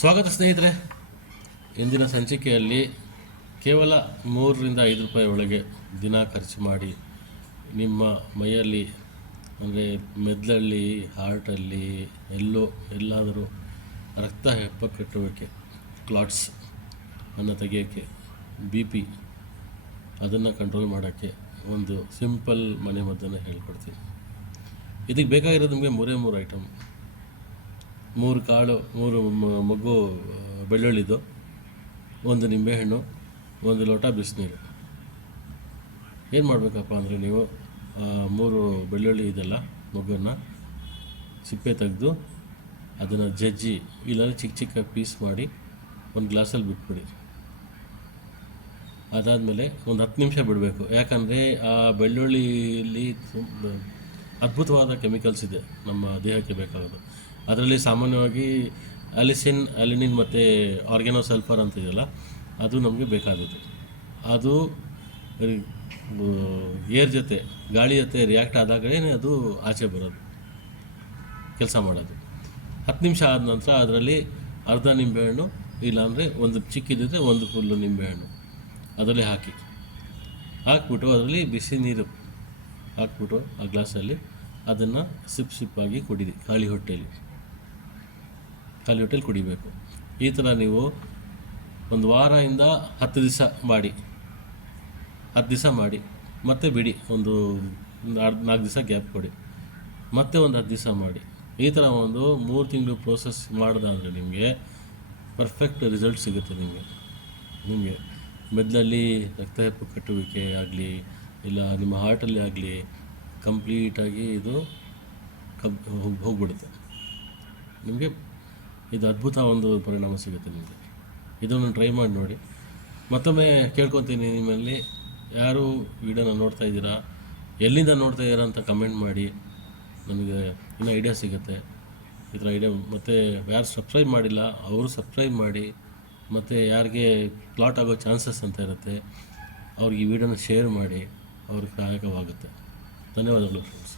ಸ್ವಾಗತ ಸ್ನೇಹಿತರೆ. ಇಂದಿನ ಸಂಚಿಕೆಯಲ್ಲಿ ಕೇವಲ 3 ರಿಂದ 5 ರೂಪಾಯಿ ಒಳಗೆ ದಿನ ಖರ್ಚು ಮಾಡಿ ನಿಮ್ಮ ಮೈಯಲ್ಲಿ ಅಂದರೆ ಮೆದುಳಲ್ಲಿ, ಹಾರ್ಟಲ್ಲಿ ಎಲ್ಲಾದರೂ ರಕ್ತ ಹೆಪ್ಪುಗಟ್ಟುವಿಕೆ, ಕ್ಲಾಟ್ಸ್ ಅನ್ನು ತೆಗೆಯೋಕ್ಕೆ, BP ಅದನ್ನು ಕಂಟ್ರೋಲ್ ಮಾಡೋಕ್ಕೆ ಒಂದು ಸಿಂಪಲ್ ಮನೆಮದ್ದನ್ನು ಹೇಳ್ಕೊಡ್ತೀನಿ. ಇದಕ್ಕೆ ಬೇಕಾಗಿರೋದು ನಿಮಗೆ 3 ಐಟಮ್. 3 ಕಾಳು, 3 ಮಗ್ಗು ಬೆಳ್ಳುಳ್ಳಿದು, 1 ನಿಂಬೆಹಣ್ಣು, 1 ಲೋಟ ಬಿಸಿನೀರು. ಏನು ಮಾಡಬೇಕಪ್ಪ ಅಂದರೆ, ನೀವು 3 ಬೆಳ್ಳುಳ್ಳಿ ಇದೆಲ್ಲ ಮಗ್ಗನ್ನು ಸಿಪ್ಪೆ ತೆಗೆದು ಅದನ್ನು ಜಜ್ಜಿ ಇಲ್ಲಾಂದರೆ ಚಿಕ್ಕ ಚಿಕ್ಕ ಪೀಸ್ ಮಾಡಿ ಒಂದು ಗ್ಲಾಸಲ್ಲಿ ಬಿಟ್ಬಿಡಿ. ಅದಾದಮೇಲೆ ಒಂದು 10 ನಿಮಿಷ ಬಿಡಬೇಕು. ಯಾಕಂದರೆ ಆ ಬೆಳ್ಳುಳ್ಳಿಯಲ್ಲಿ ಅದ್ಭುತವಾದ ಕೆಮಿಕಲ್ಸ್ ಇದೆ ನಮ್ಮ ದೇಹಕ್ಕೆ ಬೇಕಾಗೋದು. ಅದರಲ್ಲಿ ಸಾಮಾನ್ಯವಾಗಿ ಅಲಿನಿನ್ ಮತ್ತು ಆರ್ಗ್ಯಾನೋಸಲ್ಫರ್ ಅಂತ ಇದೆಯಲ್ಲ, ಅದು ನಮಗೆ ಬೇಕಾಗುತ್ತೆ. ಅದು ಏರ್ ಜೊತೆ, ಗಾಳಿ ಜೊತೆ ರಿಯಾಕ್ಟ್ ಆದಾಗಲೇ ಅದು ಆಚೆ ಬರೋದು, ಕೆಲಸ ಮಾಡೋದು. 10 ನಿಮಿಷ ಆದ ನಂತರ ಅದರಲ್ಲಿ ಅರ್ಧ ನಿಂಬೆಹಣ್ಣು, ಇಲ್ಲಾಂದರೆ ಒಂದು ಚಿಕ್ಕಿದ್ದರೆ 1 ಫುಲ್ಲು ನಿಂಬೆಹಣ್ಣು ಅದರಲ್ಲಿ ಹಾಕಿಬಿಟ್ಟು ಅದರಲ್ಲಿ ಬಿಸಿ ನೀರು ಹಾಕ್ಬಿಟ್ಟು ಆ ಗ್ಲಾಸಲ್ಲಿ ಅದನ್ನು ಸಿಪ್ಪಾಗಿ ಕುಡೀರಿ. ಖಾಲಿ ಹೊಟ್ಟೆಯಲ್ಲಿ ಕುಡಿಬೇಕು. ಈ ಥರ ನೀವು 1 ವಾರದಿಂದ 10 ದಿವಸ ಮಾಡಿ, 10 ದಿವಸ ಮಾಡಿ ಮತ್ತೆ ಬಿಡಿ. ಒಂದು 4 ದಿವಸ ಗ್ಯಾಪ್ ಕೊಡಿ, ಮತ್ತೆ ಒಂದು 10 ದಿವಸ ಮಾಡಿ. ಈ ಥರ ಒಂದು 3 ತಿಂಗಳು ಪ್ರೋಸೆಸ್ ಮಾಡೋದಾದರೆ ನಿಮಗೆ ಪರ್ಫೆಕ್ಟ್ ರಿಸಲ್ಟ್ ಸಿಗುತ್ತೆ. ನಿಮಗೆ ಮೆದುಳಲ್ಲಿ ರಕ್ತ ಹೆಪ್ಪುಗಟ್ಟುವಿಕೆ ಆಗಲಿ, ಇಲ್ಲ ನಿಮ್ಮ ಹಾರ್ಟಲ್ಲಿ ಆಗಲಿ, ಕಂಪ್ಲೀಟಾಗಿ ಇದು ಹೋಗ್ಬಿಡುತ್ತೆ. ನಿಮಗೆ ಇದು ಅದ್ಭುತ ಒಂದು ಪರಿಣಾಮ ಸಿಗುತ್ತೆ ನಿಮಗೆ. ಇದನ್ನು ಟ್ರೈ ಮಾಡಿ ನೋಡಿ. ಮತ್ತೊಮ್ಮೆ ಕೇಳ್ಕೊತೀನಿ, ನಿಮ್ಮಲ್ಲಿ ಯಾರು ವಿಡಿಯೋನ ನೋಡ್ತಾ ಇದ್ದೀರಾ, ಎಲ್ಲಿಂದ ನೋಡ್ತಾ ಇದ್ದೀರಾ ಅಂತ ಕಮೆಂಟ್ ಮಾಡಿ. ನನಗೆ ಇನ್ನೂ ಐಡಿಯಾ ಸಿಗುತ್ತೆ ಈ ಥರ ಐಡಿಯಾ. ಮತ್ತು ಯಾರು ಸಬ್ಸ್ಕ್ರೈಬ್ ಮಾಡಿಲ್ಲ ಅವರು ಸಬ್ಸ್ಕ್ರೈಬ್ ಮಾಡಿ. ಮತ್ತು ಯಾರಿಗೆ ಕ್ಲಾಟ್ ಆಗೋ ಚಾನ್ಸಸ್ ಅಂತ ಇರುತ್ತೆ, ಅವ್ರಿಗೆ ಈ ವಿಡಿಯೋನ ಶೇರ್ ಮಾಡಿ, ಅವ್ರಿಗೆ ಸಹಾಯಕವಾಗುತ್ತೆ. ಧನ್ಯವಾದಗಳು ಫ್ರೆಂಡ್ಸ್.